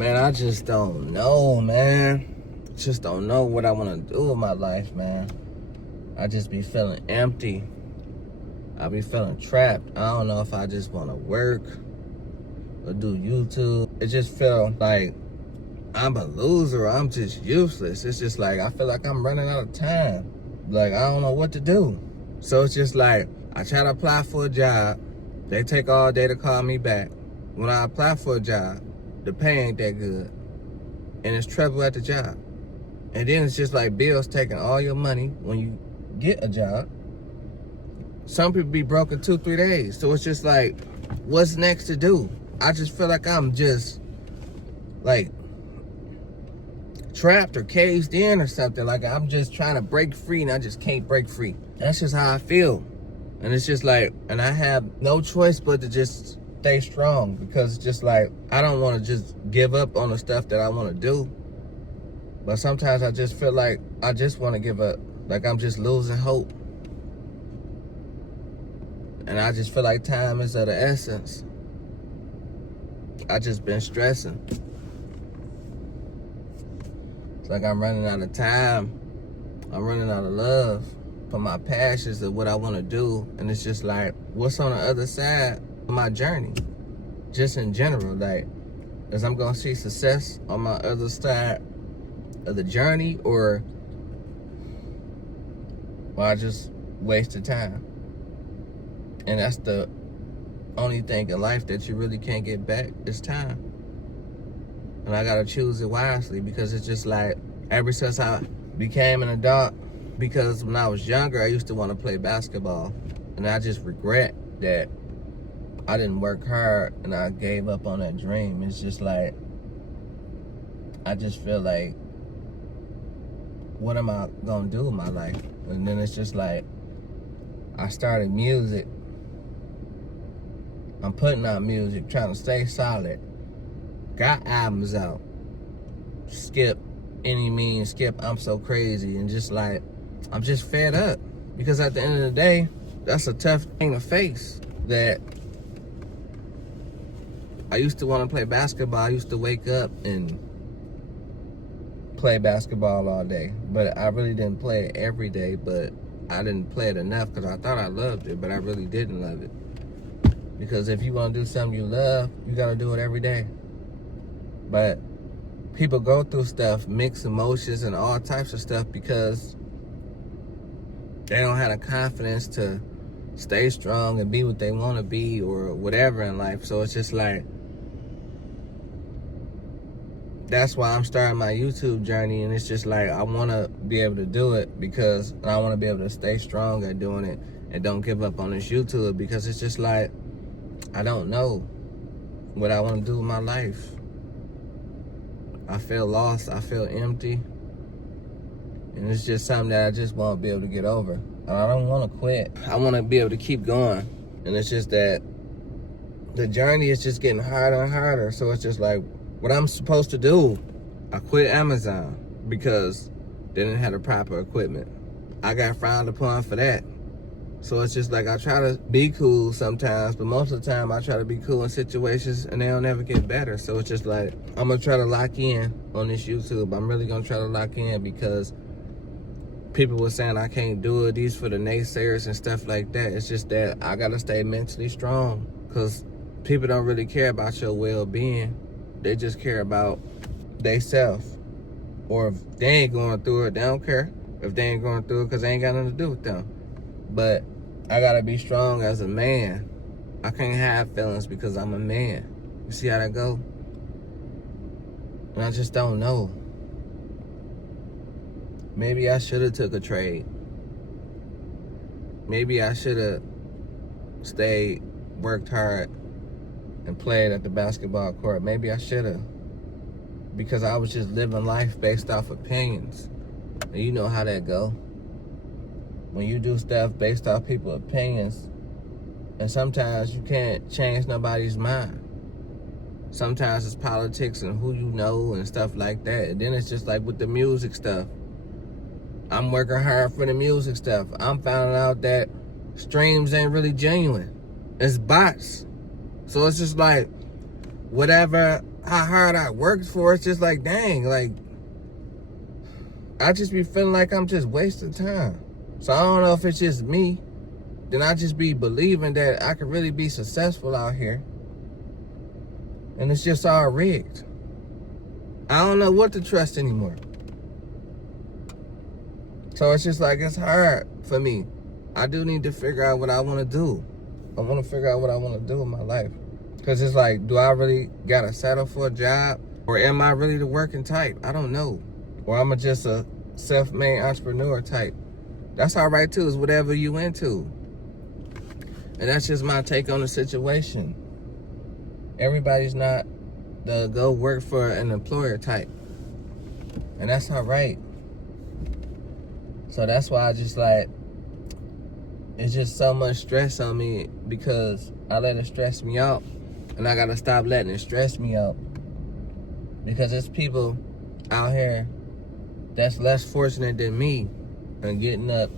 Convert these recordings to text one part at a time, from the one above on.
Man, I just don't know, man. Just don't know what I want to do with my life, man. I just be feeling empty. I be feeling trapped. I don't know if I just want to work or do YouTube. It just feel like I'm a loser. I'm just useless. It's just like I feel like I'm running out of time. Like I don't know what to do. So it's just like I try to apply for a job. They take all day to call me back. When I apply for a job, the pay ain't that good. And it's trouble at the job. And then it's just like bills taking all your money when you get a job. Some people be broke in 2-3 days. So it's just like, what's next to do? I just feel like I'm just like trapped or caged in or something. Like I'm just trying to break free and I just can't break free. That's just how I feel. And it's just like, and I have no choice but to just stay strong, because it's just like, I don't want to just give up on the stuff that I want to do. But sometimes I just feel like I just want to give up. Like I'm just losing hope. And I just feel like time is of the essence. I just been stressing. It's like I'm running out of time. I'm running out of love for my passions of what I want to do. And it's just like, what's on the other side of my journey? Just in general, like, is I'm going to see success on my other side of the journey, or I just wasted time? And that's the only thing in life that you really can't get back is time. And I gotta choose it wisely, because it's just like, ever since I became an adult, because when I was younger, I used to want to play basketball. And I just regret that I didn't work hard and I gave up on that dream. It's just like, I just feel like, what am I gonna do with my life? And then it's just like, I started music. I'm putting out music, trying to stay solid. Got albums out. Skip Any Means, Skip I'm So Crazy. And just like, I'm just fed up. Because at the end of the day, that's a tough thing to face. That I used to want to play basketball. I used to wake up and play basketball all day. But I really didn't play it every day. But I didn't play it enough because I thought I loved it. But I really didn't love it. Because if you want to do something you love, you got to do it every day. But people go through stuff, mixed emotions and all types of stuff, because they don't have the confidence to stay strong and be what they want to be or whatever in life. So it's just like, that's why I'm starting my YouTube journey. And it's just like, I want to be able to do it, because I want to be able to stay strong at doing it and don't give up on this YouTube, because it's just like, I don't know what I want to do with my life. I feel lost. I feel empty. And it's just something that I just want to be able to get over. And I don't want to quit. I want to be able to keep going. And it's just that the journey is just getting harder and harder. So it's just like, what I'm supposed to do, I quit Amazon because they didn't have the proper equipment. I got frowned upon for that. So it's just like, I try to be cool sometimes, but most of the time I try to be cool in situations and they don't ever get better. So it's just like, I'm going to try to lock in on this YouTube. I'm really going to try to lock in, because people were saying I can't do it. These for the naysayers and stuff like that. It's just that I got to stay mentally strong, because people don't really care about your well-being. They just care about theyself. Or if they ain't going through it, they don't care. If they ain't going through it, because they ain't got nothing to do with them. But I gotta be strong as a man. I can't have feelings because I'm a man. You see how that go? And I just don't know. Maybe I should have took a trade. Maybe I should have stayed, worked hard, and played at the basketball court. Maybe I should have. Because I was just living life based off opinions. And you know how that go. When you do stuff based off people's opinions, and sometimes you can't change nobody's mind. Sometimes it's politics and who you know and stuff like that. And then it's just like with the music stuff. I'm working hard for the music stuff. I'm finding out that streams ain't really genuine. It's bots. So it's just like, whatever how hard I worked for. It's just like, dang, like, I just be feeling like I'm just wasting time. So I don't know if it's just me. Then I just be believing that I could really be successful out here. And it's just all rigged. I don't know what to trust anymore. So it's just like, it's hard for me. I do need to figure out what I want to do. I want to figure out what I want to do in my life. Because it's like, do I really got to settle for a job? Or am I really the working type? I don't know. Or am I just a self-made entrepreneur type? That's all right too. It's whatever you into. And that's just my take on the situation. Everybody's not the go work for an employer type. And that's all right. So that's why I just like, it's just so much stress on me because I let it stress me out. And I gotta stop letting it stress me out. Because there's people out here that's less fortunate than me and getting up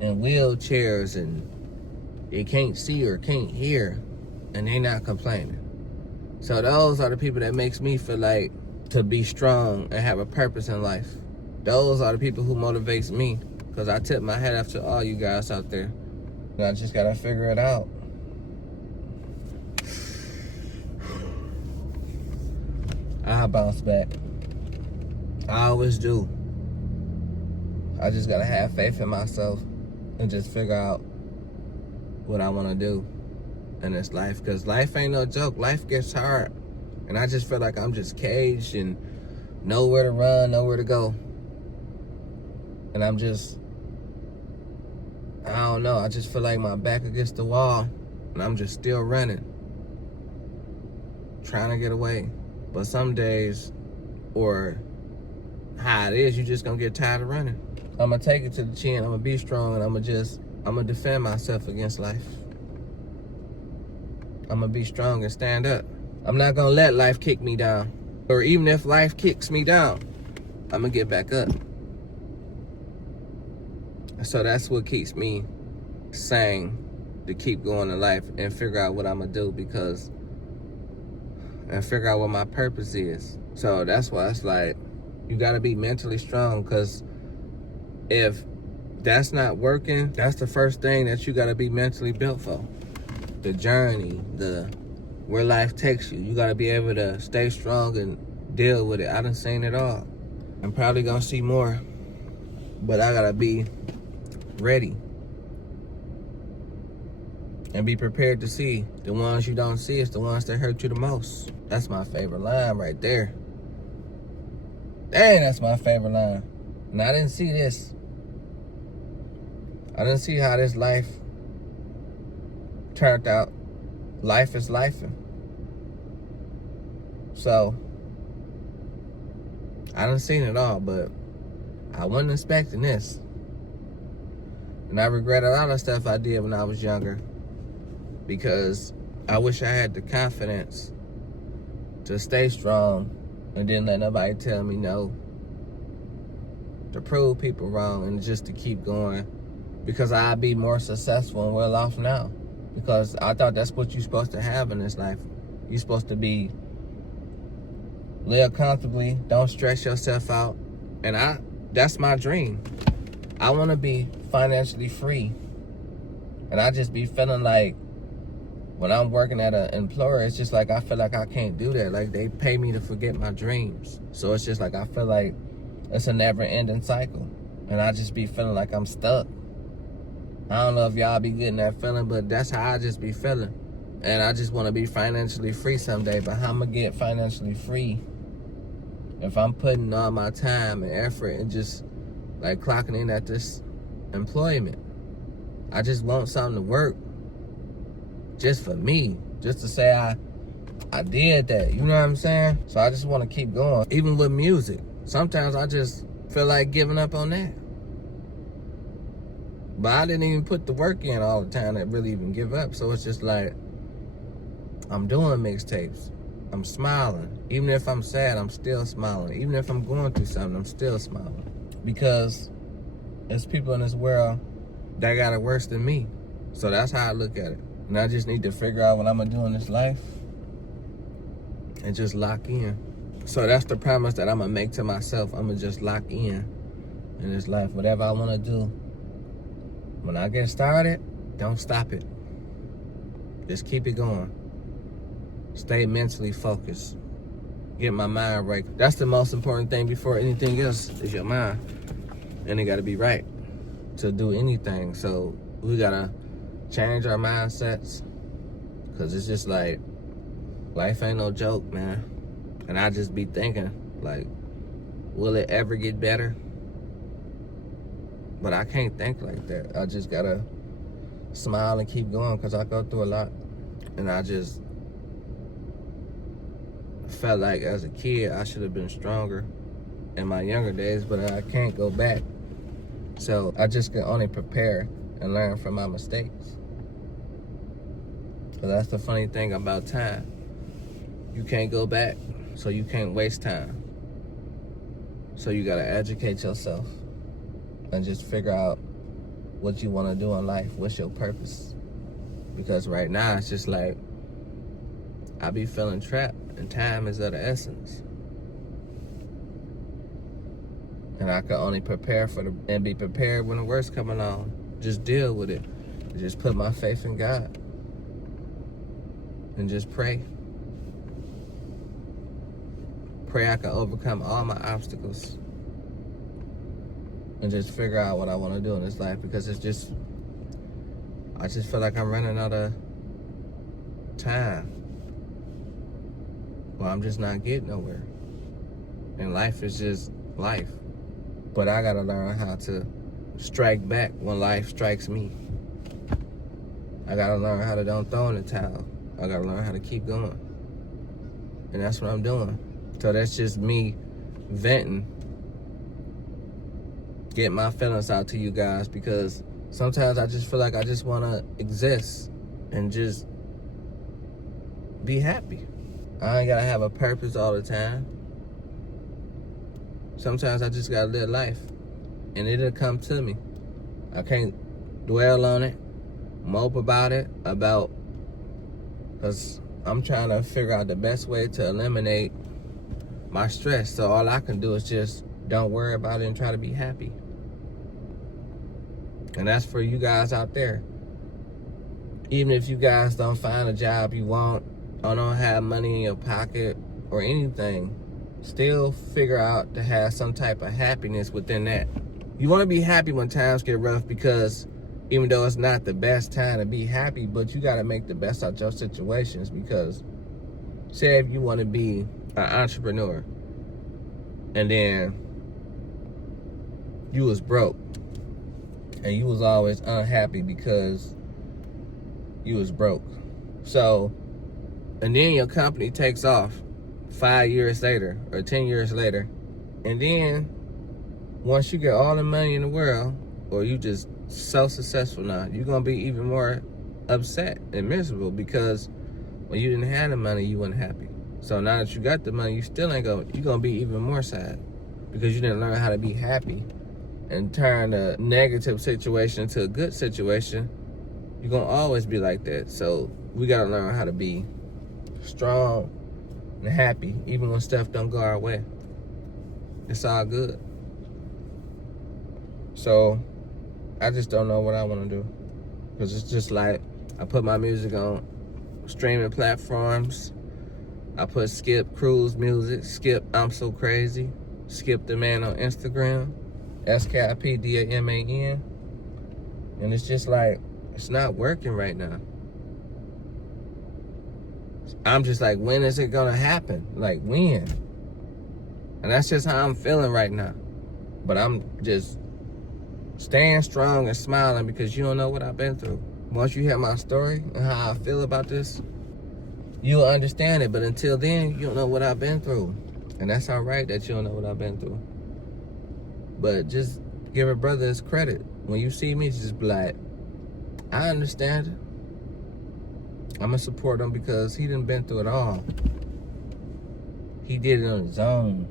in wheelchairs and they can't see or can't hear and they not complaining. So those are the people that makes me feel like to be strong and have a purpose in life. Those are the people who motivates me, because I tip my hat off to all you guys out there. And I just gotta figure it out. I'll bounce back. I always do. I just gotta have faith in myself and just figure out what I wanna do in this life. Because life ain't no joke. Life gets hard. And I just feel like I'm just caged and nowhere to run, nowhere to go. And I'm just, I don't know. I just feel like my back against the wall and I'm just still running, trying to get away. But some days, or how it is, you just gonna get tired of running. I'm gonna take it to the chin. I'm gonna be strong, and I'm gonna defend myself against life. I'm gonna be strong and stand up. I'm not gonna let life kick me down. Or even if life kicks me down, I'm gonna get back up. So that's what keeps me sane, to keep going in life and figure out what I'm gonna do, and figure out what my purpose is. So that's why it's like, you gotta be mentally strong, because if that's not working, that's the first thing that you gotta be mentally built for. The journey, where life takes you. You gotta be able to stay strong and deal with it. I done seen it all. I'm probably gonna see more, but I gotta be ready and be prepared to see. The ones you don't see is the ones that hurt you the most. That's my favorite line right there. Dang, that's my favorite line. And I didn't see this. I didn't see how this life turned out. Life is lifing. So, I done seen it all, but I wasn't expecting this. And I regret a lot of stuff I did when I was younger, because I wish I had the confidence to stay strong and didn't let nobody tell me no, to prove people wrong, and just to keep going, because I'd be more successful and well off now. Because I thought that's what you're supposed to have in this life. You're supposed to live comfortably, don't stress yourself out. And that's my dream. I want to be financially free. And I just be feeling like, when I'm working at an employer, it's just like I feel like I can't do that. Like, they pay me to forget my dreams. So it's just like I feel like it's a never-ending cycle. And I just be feeling like I'm stuck. I don't know if y'all be getting that feeling, but that's how I just be feeling. And I just want to be financially free someday. But how I'm going to get financially free if I'm putting all my time and effort and just like clocking in at this employment? I just want something to work just for me, just to say I did that, you know what I'm saying? So I just want to keep going. Even with music, sometimes I just feel like giving up on that. But I didn't even put the work in all the time to really even give up. So it's just like, I'm doing mixtapes. I'm smiling. Even if I'm sad, I'm still smiling. Even if I'm going through something, I'm still smiling. Because there's people in this world that got it worse than me. So that's how I look at it. And I just need to figure out what I'm going to do in this life. and just lock in. So that's the promise that I'm gonna make to myself. I'm gonna just lock in this life. Whatever I wanna do, when I get started, don't stop it. Just keep it going. Stay mentally focused. Get my mind right. That's the most important thing before anything else is your mind. And it gotta be right to do anything. So we gotta change our mindsets, because it's just like, life ain't no joke, man. And I just be thinking, like, will it ever get better? But I can't think like that. I just gotta smile and keep going, because I go through a lot. And I just felt like as a kid, I should have been stronger in my younger days, but I can't go back. So I just can only prepare and learn from my mistakes. So that's the funny thing about time. You can't go back, so you can't waste time. So you gotta educate yourself and just figure out what you wanna do in life. What's your purpose? Because right now, it's just like, I be feeling trapped, and time is of the essence. And I can only prepare and be prepared when the worst come along. Just deal with it. Just put my faith in God. And just pray. Pray I can overcome all my obstacles. And just figure out what I want to do in this life, because I just feel like I'm running out of time. Well, I'm just not getting nowhere. And life is just life. But I gotta learn how to strike back when life strikes me. I gotta learn how to don't throw in the towel. I gotta learn how to keep going. And that's what I'm doing. So that's just me venting, getting my feelings out to you guys, because sometimes I just feel like I just wanna exist and just be happy. I ain't gotta have a purpose all the time. Sometimes I just gotta live life, and it'll come to me. I can't dwell on it, mope about it, because I'm trying to figure out the best way to eliminate my stress. So all I can do is just don't worry about it and try to be happy. And that's for you guys out there. Even if you guys don't find a job you want, or don't have money in your pocket or anything, still figure out to have some type of happiness within that. You want to be happy when times get rough, because even though it's not the best time to be happy, but you got to make the best out of your situations. Because say if you want to be an entrepreneur and then you was broke and you was always unhappy because you was broke. So, and then your company takes off 5 years later or 10 years later. And then once you get all the money in the world, or you just so successful now, you're going to be even more upset and miserable, because when you didn't have the money, you weren't happy. So now that you got the money, you still ain't you're going to be even more sad, because you didn't learn how to be happy and turn a negative situation into a good situation. You're going to always be like that. So we got to learn how to be strong and happy, even when stuff don't go our way. It's all good. So I just don't know what I want to do, because it's just like, I put my music on streaming platforms. I put Skip Cruz music, Skip I'm So Crazy, Skip the Man on Instagram, SKIPDAMAN. And it's just like, it's not working right now. I'm just like, when is it gonna happen? Like, when? And that's just how I'm feeling right now. But I'm just staying strong and smiling, because you don't know what I've been through. Once you hear my story and how I feel about this, you'll understand it. But until then, you don't know what I've been through. And that's all right that you don't know what I've been through. But just give a brother his credit. When you see me, just be like, I understand it. I'm going to support him, because he done been through it all. He did it on his own.